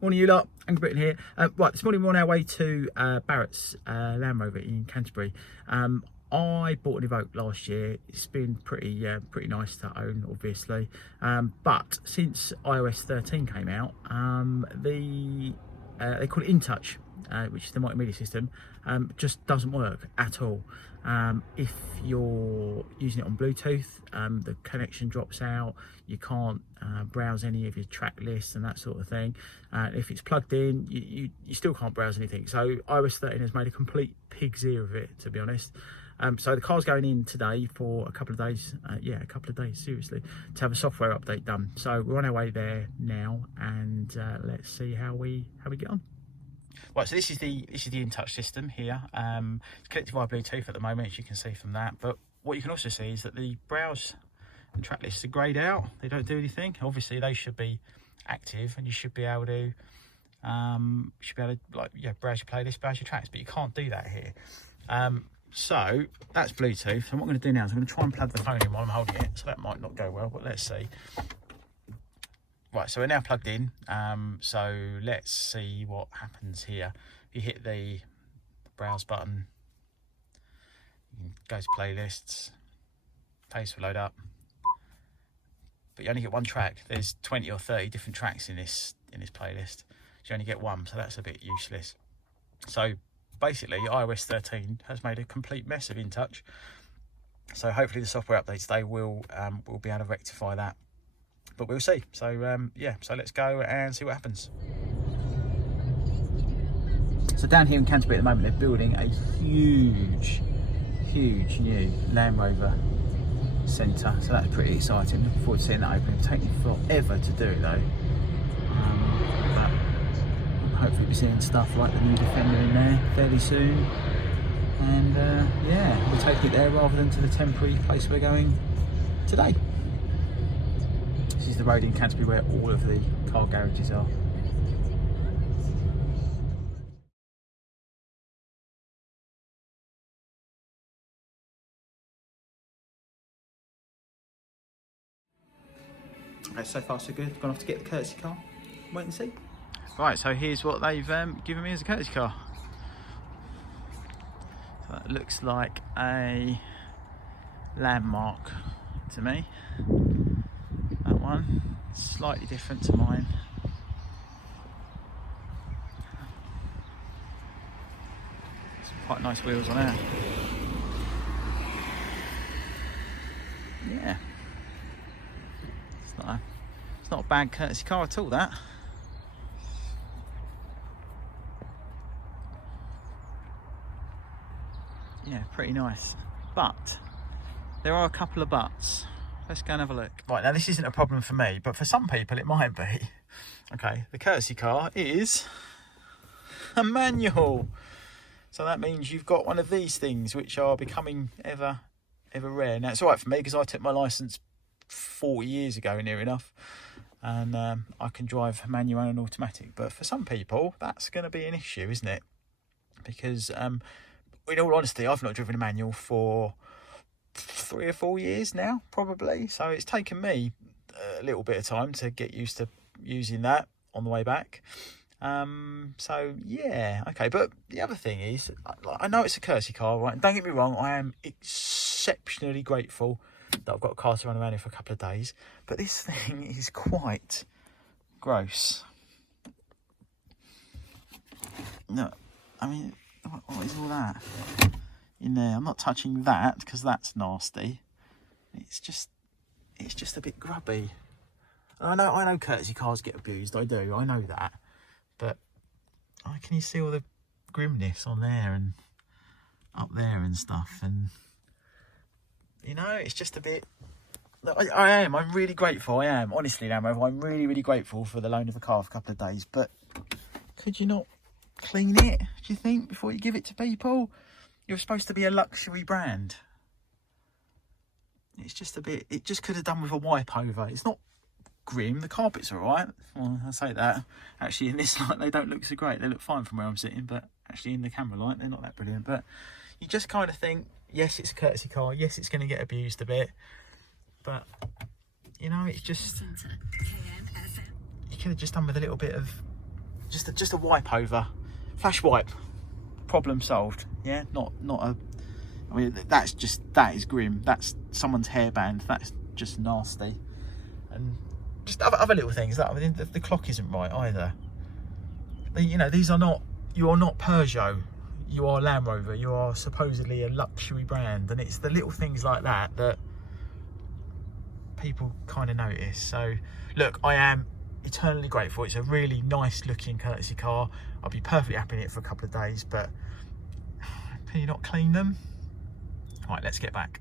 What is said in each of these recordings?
Morning, you lot. Angry Britain here. Right, this morning we're on our way to Barrett's Land Rover in Canterbury. I bought an Evoque last year. It's been pretty nice to own, obviously. But since iOS 13 came out, they call it InTouch, which is the multimedia system, just doesn't work at all. If you're using it on Bluetooth, the connection drops out. You can't browse any of your track lists and that sort of thing. If it's plugged in, you still can't browse anything. So iOS 13 has made a complete pig's ear of it, to be honest. So the car's going in today for a couple of days, a couple of days, seriously, to have a software update done. So we're on our way there now, and let's see how we get on. Right, so this is the InTouch system here. It's connected via Bluetooth at the moment, as you can see from that. But what you can also see is that the browse and track lists are greyed out. They don't do anything. Obviously, they should be active, and you should be able to browse your playlist, browse your tracks. But you can't do that here. So that's Bluetooth. And what I'm going to do now is I'm going to try and plug the phone in while I'm holding it. So that might not go well, but let's see. Right, so we're now plugged in. So let's see what happens here. If you hit the browse button, you can go to playlists, playlist will load up. But you only get one track. There's 20 or 30 different tracks in this playlist. You only get one, so that's a bit useless. So basically, iOS 13 has made a complete mess of InTouch. So hopefully the software update today will be able to rectify that. But we'll see. So so let's go and see what happens. So down here in Canterbury at the moment, they're building a huge new Land Rover centre. So that's pretty exciting. Looking forward to seeing that open. It'll take me forever to do it though. But hopefully we'll be seeing stuff like the new Defender in there fairly soon. And we'll take it there rather than to the temporary place we're going today. This is the road in Canterbury where all of the car garages are. Okay, so far so good. Gone off to get the courtesy car. Wait and see. Right, so here's what they've given me as a courtesy car. So that looks like a Landmark to me. That one, slightly different to mine. Some quite nice wheels on there. Yeah. It's not a bad courtesy car at all, that. Yeah, pretty nice. But there are a couple of buts. Let's go and have a look. Right, now this isn't a problem for me, but for some people it might be. Okay, the courtesy car is a manual. So that means you've got one of these things, which are becoming ever rare. Now it's all right for me because I took my licence 40 years ago, near enough. And I can drive manual and automatic. But for some people, that's going to be an issue, isn't it? Because in all honesty, I've not driven a manual for 3 or 4 years now, probably. So it's taken me a little bit of time to get used to using that on the way back. So yeah, okay. But the other thing is, I know it's a courtesy car, right? And don't get me wrong, I am exceptionally grateful that I've got a car to run around in for a couple of days. But this thing is quite gross. No, I mean, what is all that in there? I'm not touching that because that's nasty. It's just a bit grubby. I know courtesy cars get abused. I do. I know that. But can you see all the grimness on there and up there and stuff? And you know, it's just a bit. I'm really grateful. I am, honestly, Land Rover. I'm really, really grateful for the loan of the car for a couple of days. But could you not clean it, do you think, before you give it to people? You're supposed to be a luxury brand. It's just a bit. It just could have done with a wipe over. It's not grim. The carpets are alright. Well, I say that. Actually, in this light, they don't look so great. They look fine from where I'm sitting, but actually in the camera light, they're not that brilliant. But you just kind of think, yes, it's a courtesy car. Yes, it's going to get abused a bit. But, you know, it's just... You could have just done with a little bit of just a wipe over, flash wipe, problem solved. Yeah, not a. I mean, that is grim. That's someone's hairband. That's just nasty. And just other little things. That, I mean, the clock isn't right either. You know, these are not. You are not Peugeot. You are Land Rover. You are supposedly a luxury brand, and it's the little things like that that people kind of notice. So, look, I am eternally grateful. It's a really nice looking courtesy car. I'll be perfectly happy in it for a couple of days, but can you not clean them? Right, let's get back.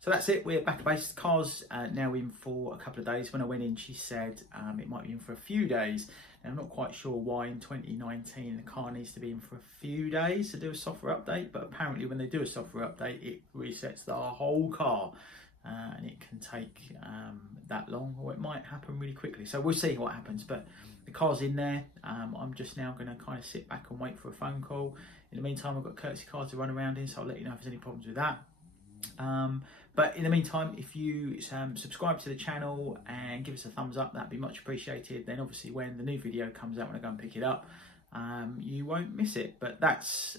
So that's it, we're back to base. The car's now in for a couple of days. When I went in, she said it might be in for a few days. And I'm not quite sure why in 2019 the car needs to be in for a few days to do a software update, but apparently when they do a software update, it resets the whole car. And it can take that long, or it might happen really quickly. So we'll see what happens, but the car's in there. I'm just now going to kind of sit back and wait for a phone call. In the meantime, I've got a courtesy car to run around in, so I'll let you know if there's any problems with that. But in the meantime, if you subscribe to the channel and give us a thumbs up, that'd be much appreciated. Then obviously when the new video comes out, when I go and pick it up, you won't miss it. But that's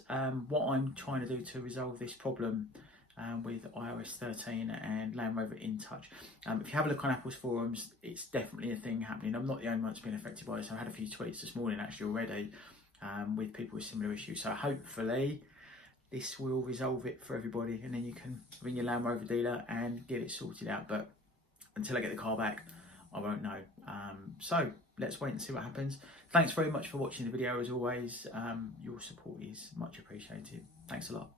what I'm trying to do to resolve this problem with iOS 13 and Land Rover InTouch. If you have a look on Apple's forums, it's definitely a thing happening. I'm not the only one that's been affected by this. I had a few tweets this morning actually already with people with similar issues. So hopefully this will resolve it for everybody, and then you can ring your Land Rover dealer and get it sorted out. But until I get the car back, I won't know. So let's wait and see what happens. Thanks very much for watching the video as always. Your support is much appreciated. Thanks a lot.